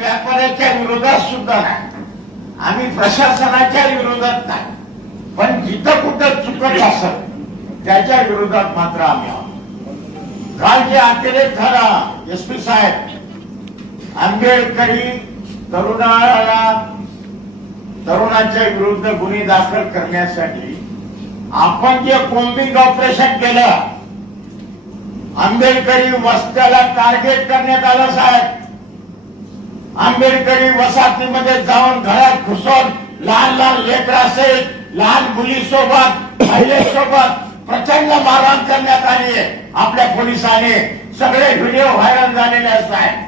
व्यापाऱ्याच्या विरोधात सुद्धा नाही. आम्ही प्रशासनाच्या विरोधात नाही. पण जिथं कुठं चुकत असत त्याच्या विरोधात मात्र आम्ही आहोत. काल जे अतिरेक झाला एस पी साहेब आंबेडकरी तरुणाला तरुणाच्या विरुद्ध गुन्हे दाखल करण्यासाठी आपण जे कोम्बिंग ऑपरेशन केलं आंबेडकरी वस्त्याला टार्गेट करण्यात आलं साहेब. आंबेडकरी वसाहतीमध्ये जाऊन घरात घुसून लहान लहान लेकरासहित लहान मुलीसोबत महिलेसोबत प्रचंड मारहाण करण्यात आली आहे आपल्या पोलिसांनी. सगळे व्हिडिओ व्हायरल झालेले असतात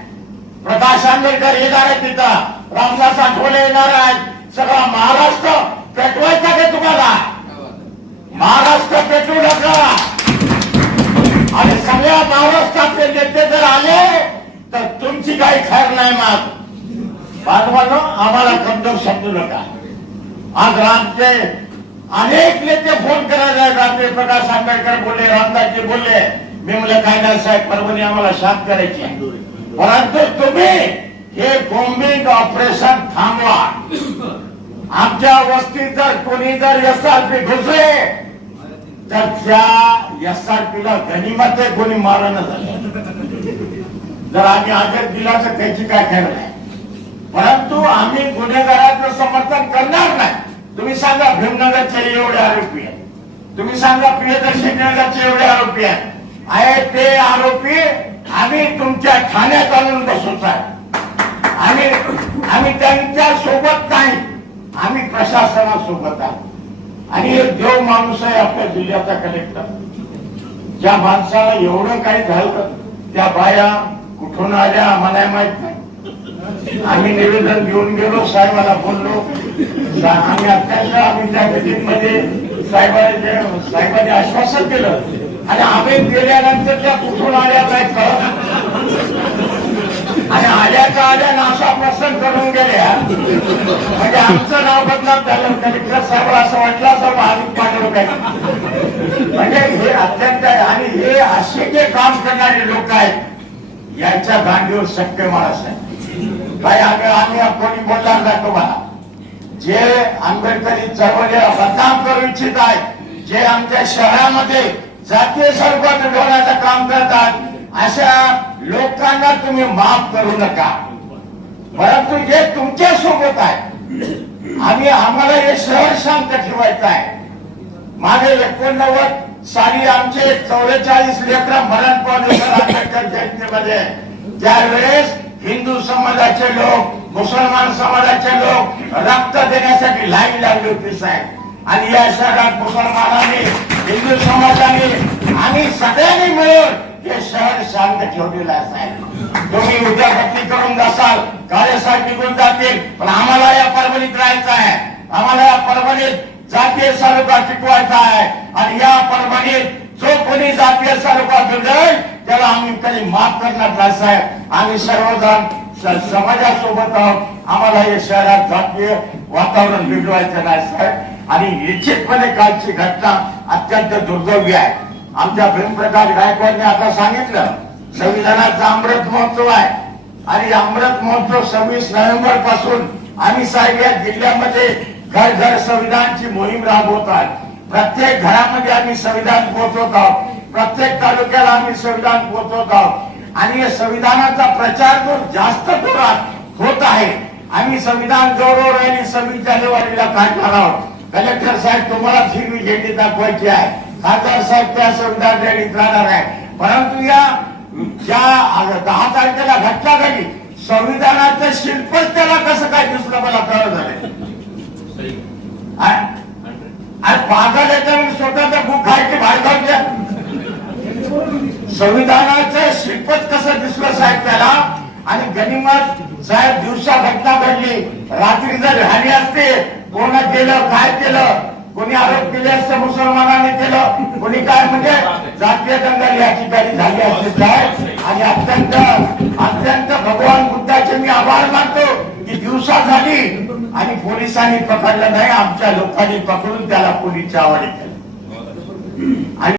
प्रकाश आंबेडकर येणार आहे तिथं. रामदास आठवले येणार आहेत. सगळा महाराष्ट्र पेटवायचा का तुम्हाला? महाराष्ट्र पेटवू नका. आणि सगळ्या महाराष्ट्रातले नेते जर आले तर तुमची काही खैर नाही मग बांधवांनो आम्हाला कमजोर समजू नका. आज रामचे अनेक नेते फोन करायला रामदेव प्रकाश आंबेडकर बोलले रामदासजी बोलले मी म्हणलं काय काय साहेब परभणी आम्हाला शांत करायची परंतु तुम्ही हे बॉम्बिंग ऑपरेशन थांबवा. आमच्या वस्तीत जर कोणी जर एसआरपी घुसले तर त्या एसआरपीला गनिमत कोणी मारण झालं जर आम्ही आदेश दिला तर त्याची काय खरं नाही परंतु आम्ही गुन्हेगाराचं समर्थन करणार नाही. तुम्ही सांगा भीमनगरचे एवढे आरोपी आहेत. तुम्ही सांगा प्रियदर्शी नगरचे एवढे आरोपी आहेत. आहे ते आरोपी आम्ही तुमच्या ठाण्यात आणून बसवत आहे. आम्ही आम्ही त्यांच्यासोबत नाही. आम्ही प्रशासनासोबत आहोत. आणि एक देव माणूस आहे आपल्या जिल्ह्याचा कलेक्टर. ज्या माणसाला एवढं काही झालं त्या बाया कुठून आल्या आम्हाला माहीत नाही. आम्ही निवेदन घेऊन गेलो साहेबाला बोललो. आम्ही अत्यंत आम्ही त्या मीटिंगमध्ये साहेबांनी साहेबांनी आश्वासन केलं आणि आम्ही गेल्यानंतर त्या कुठून आल्या काय कळत आणि आल्याचा आल्या नाशा प्रसन्न करून गेल्या. म्हणजे आमचं नाव बदनाम झालं कलेक्टर साहेब असं वाटलं असं आम्ही पाठवलं काय म्हणजे हे अत्यंत आणि हे असे जे काम करणारे लोक आहेत यांच्या गांडीवर शक्य माणस आहे काय आम्ही आम्ही कोणी बोलणार नाही तुम्हाला. जे आंबेडकरी चळवळीला बदनाम करू इच्छित आहे जे आमच्या शहरामध्ये जातीय स्वरूपात ठेवण्याचं काम करतात अशा लोकांना तुम्ही माफ करू नका. परंतु जे तुमच्यासोबत आहे आम्ही आम्हाला हे शहर शांत ठेवायचं आहे. मागे एकोणनव्वद साली आमचे चौवेचाळीस लेकर मरण पावले आंबेडकर जयंतीमध्ये. त्यावेळेस हिंदू समाजाचे लोक मुसलमान समाजाचे लोक रक्त देण्यासाठी लाईन लागली होती साहेब. आणि या शहरात मुसलमानांनी हिंदू समाजाने आणि सगळ्यांनी मिळून हे शहर शांत ठेवलेलं आहे साहेब. तुम्ही उद्या भक्ती करून जासाल कार्यसाहेब निघून जातील पण आम्हाला या परभणीत राहायचं आहे. आम्हाला या परभणीत जातीय तालुका टिकवायचा आहे. आणि या परभणीत जो कोणी जातीय तालुका बिघडेल त्याला आम्ही कधी माफ करणार नाही साहेब. आम्ही सर्वजण समाजासोबत आहोत. आम्हाला या शहरात जातीय वातावरण बिघडवायचं नाही साहेब. आणि निश्चितपणे कालची घटना अत्यंत दुर्दैवी आहे. आमच्या भीमप्रकाश गायकवाडने आता सांगितलं संविधानाचा अमृत महोत्सव आहे. आणि अमृत महोत्सव सव्वीस नोव्हेंबरपासून आम्ही साहेब या जिल्ह्यामध्ये घर घर संविधानची मोहीम राबवत आहोत. प्रत्येक घरामध्ये आम्ही संविधान पोहोचवत आहोत. प्रत्येक तालुक्याला आम्ही संविधान पोहोचवत. आहोत आणि या संविधानाचा प्रचार जो जास्त जोरात होत आहे आम्ही संविधान गौरव रॅली सव्वीस जानेवारीला काढणार आहोत. कलेक्टर साहेब तुम्हाला हिरवी झेंडी दाखवायची आहे. खासदार साहेब त्या संविधान रॅलीत राहणार आहे. परंतु या ज्या दहा तारखेला घटना घडली संविधानाचं शिल्पच त्याला कसं काय दिसलं मला कळत झालंय आणि पागल संविधानाचं शिल्पच कसं दिसलं साहेब त्याला? आणि गनिमत साहेब दिवसा घटना घडली. रात्री जर झाली असते कोण केलं काय केलं? कोणी आरोप केले असते मुसलमानाने केलं? कोणी काय म्हणजे जातीय दंगल या ठिकाणी झाली असते साहेब. आणि अत्यंत अत्यंत भगवान बुद्धाचे मी आभार मानतो की दिवसा झाली आणि पोलिसांनी पकडलं नाही आमच्या लोकांनी पकडून त्याला पोलीस आवडी केलं.